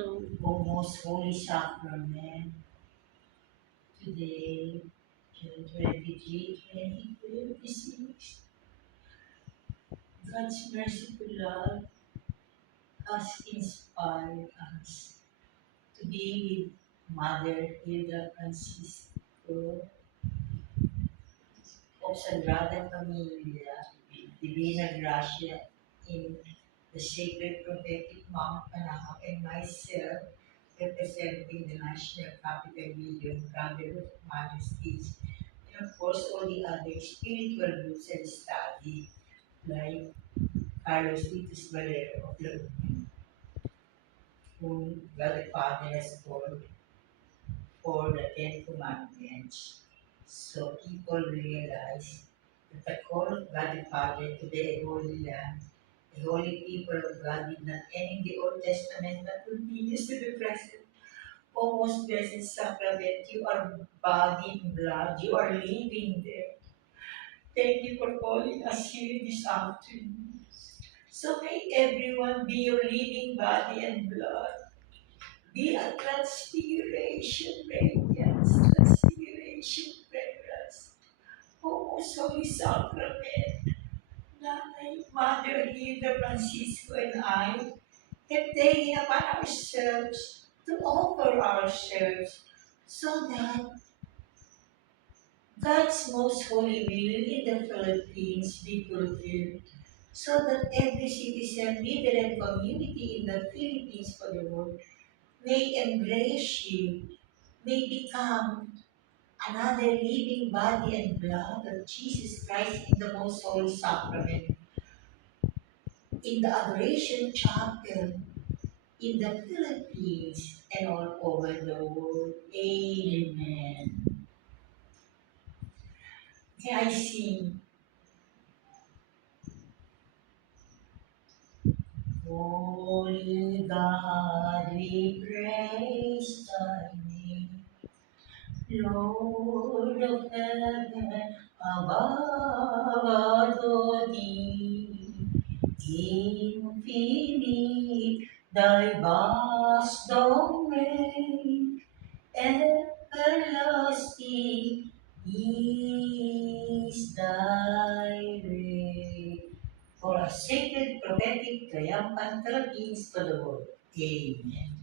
O most holy sacrament, today, June 23, 2026, God's merciful love has inspired us to be with Mother Hilda Francisco of Sagrada Familia Divina Gracia in the Sacred Prophetic Mount Panahao, and myself, representing the National Capital Region, Brotherhood of Majesties, and of course all the other spiritual groups and study, like Carlos Titus Valero of Laguna, whom God the Father has called for the Ten Commandments. So people realize that the call of God the Father to the Holy Land, the holy people of God, did not end in the Old Testament but continues to the present. O most blessed sacrament, you are body and blood, you are living there. Thank you for calling us here this afternoon. So may everyone be your living body and blood. Be a transfiguration radiance, transfiguration fragrance. O most holy sacrament, Nanay, Mother Hilda Francisco and I have taken upon ourselves to offer ourselves so that God's most holy will in the Philippines be fulfilled, so that every citizen, leader, and community in the Philippines for the world may embrace you, may become another living body and blood of Jesus Christ in the most holy sacrament, in the adoration chapel, in the Philippines, and all over the world. Amen. May I sing? Holy God, we praise thy name. Lord of heaven, above adore thee. Infinite, thy vast domain, everlasting is thy reign. For a sacred, prophetic, triumphant Philippines to the world. Amen.